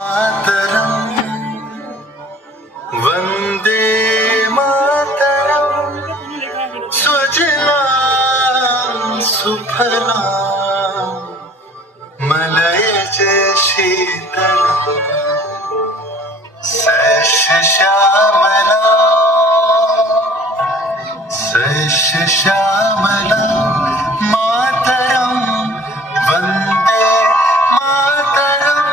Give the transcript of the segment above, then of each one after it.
मातरम वंदे मातरम सुजलाम सुफलाम मलयज शीतलाम सस्य श्यामलाम मातरम वंदे मातरम।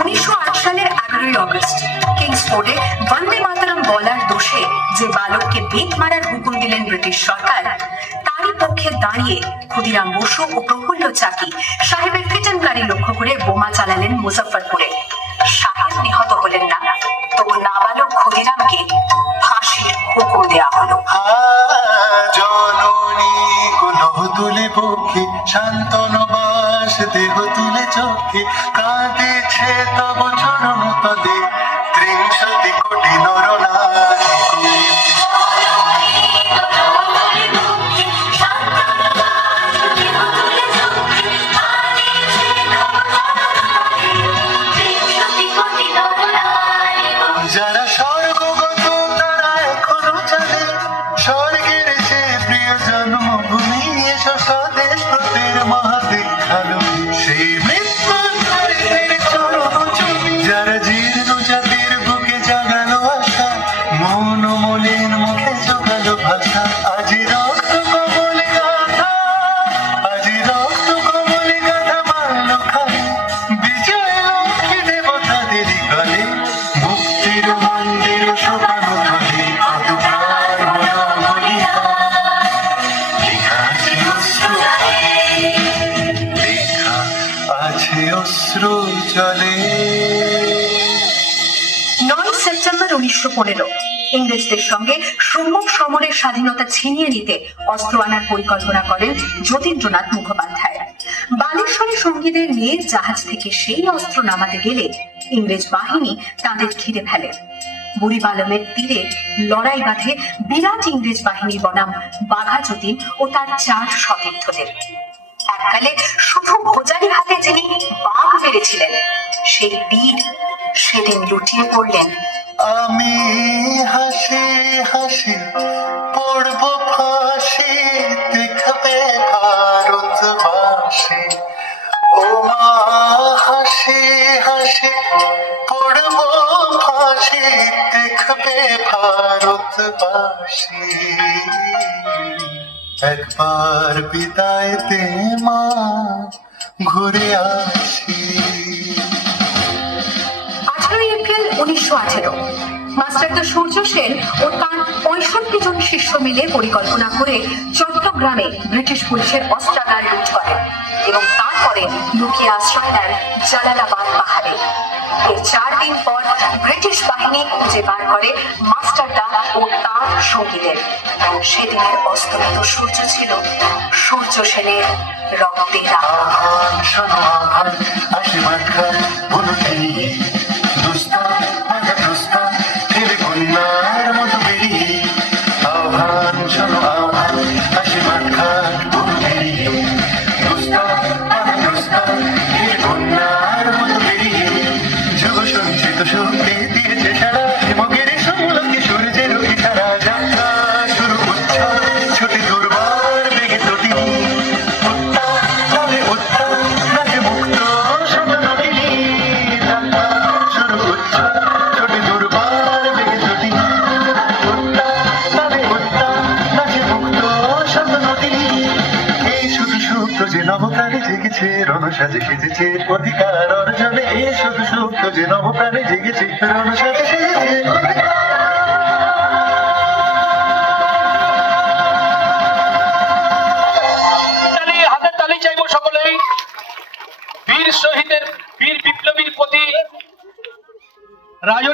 1908 সালের 11ই অগস্ট কিংসফোর্ডে বন্দে মাতরম বলার দোষে যে বালককে বেত মারার হুকুম দিলেন ব্রিটিশ সরকার, তারই পক্ষে দাঁড়িয়ে ক্ষুদিরাম বসু ও প্রফুল্ল চাকি সাহেবের ফিটনকারী লক্ষ্য করে বোমা চালালেন মুজফ্ফরপুরে। সাহেব নিহত হলেন না, তবু নাবালক ক্ষুদিরামকে ফাঁসির হুকুম দেওয়া হলো। জননী কুলহ তুলে পক্ষে শান্তনু বাস দেহ তুলে চোখে কাঁদেছে তব চরণ তলে ত্রিংশতি কোটি নরনারী। যারা স্বর্গগত তারা এখনো চলে স্বর্গের যে প্রিয় জন্মভূমি এসো স্বদেশ প্রতের মহাদীক্ষালো সেই মৃত্যুর চরণ চুমি। যারা জীর্ণ জাতির বুকে জাগালো আশা মন মলিন মুখে জোগালো ভাষা আজি রক্ত কমলে গাথা আজি রক্ত কমলে গাথা মারলো খালি বিজয় লক্ষ্মী দেবতাদের গলে মুক্তির মন্দির শোভানো ধরে কত প্রাণ বলিয়া লেখা আছে অশ্রু জলে। 9 সেপ্টেম্বর 1915 ইংরেজদের সঙ্গে সম্মুখ সমরের স্বাধীনতা ছিনিয়ে নিতে অস্ত্র আনার পরিকল্পনা করেন যতীন্দ্রনাথ মুখোপাধ্যায়। বালেশ্বরী সঙ্গীদের নিয়ে জাহাজ থেকে সেই অস্ত্র নামাতে গেলে ইংরেজ বাহিনী তাদের ঘিরে ফেলে। বুড়িবালমের তীরে লড়াই বাঁধে বিরাট ইংরেজ বাহিনী বনাম বাঘা যতীন ও তার 4 সতীর্থদের। এককালে শুধু ভোজালি হাতে যিনি বাঘ মেরেছিলেন, সেই বীর সেদিন লুটিয়ে পড়লেন। আমি হাসি হাসি পড়ব ফাঁসি দেখবে ভারতবাসী ও মা হাসি হাসি পড়ব ফাঁসি দেখবে ভারতবাসী একবার বিদায় দে মা ঘুরে আসি। 18 এপ্রিল 1918 মাস্টারদা সূর্য সেন ও তার 65 জন শিষ্য মিলে পরিকল্পনা করে চট্টগ্রামে ব্রিটিশ পুলিশের অস্ত্রাগার লুট করেন এবং তারপরে লুকিয়ে আশ্রয় নেন জালালাবাদ পাহাড়ে। এর 4 দিন পর ব্রিটিশ বাহিনী খুঁজে বার করে মাস্টারদা ও তার সঙ্গীদের। সেদিনের অস্তমিত সূর্য ছিল সূর্য সেনের রক্তের আহ্বান শোনো আহ্বান আশীর্বাদ খান বলতে দুস্তান দুস্তান ফেলে কন্যার মতো বেরিয়ে আহ্বান শোনো আহ্বান আশীর্বাদ খান বলতে দুস্তান দুস্তান ফেলে কন্যার মতো বেরিয়ে যুগ সঞ্চিত শক্তি দিয়েছে সারা হিমগের সমলকে সূর্যের ইশারা যাত্রা শুরু উচ্ছ্বাস ছুটে দুর্বার বেগে তটি যে নবপ্রাণে জেগেছে রণসাজে সেজেছে অধিকার অর্জনে শুধু সুপ্ত যে নবপ্রাণে জেগেছে রণসাজে সেজেছে হাতের তালি চাইবো সকলেই বীর শহীদের বীর বিপ্লবীর প্রতি রাজন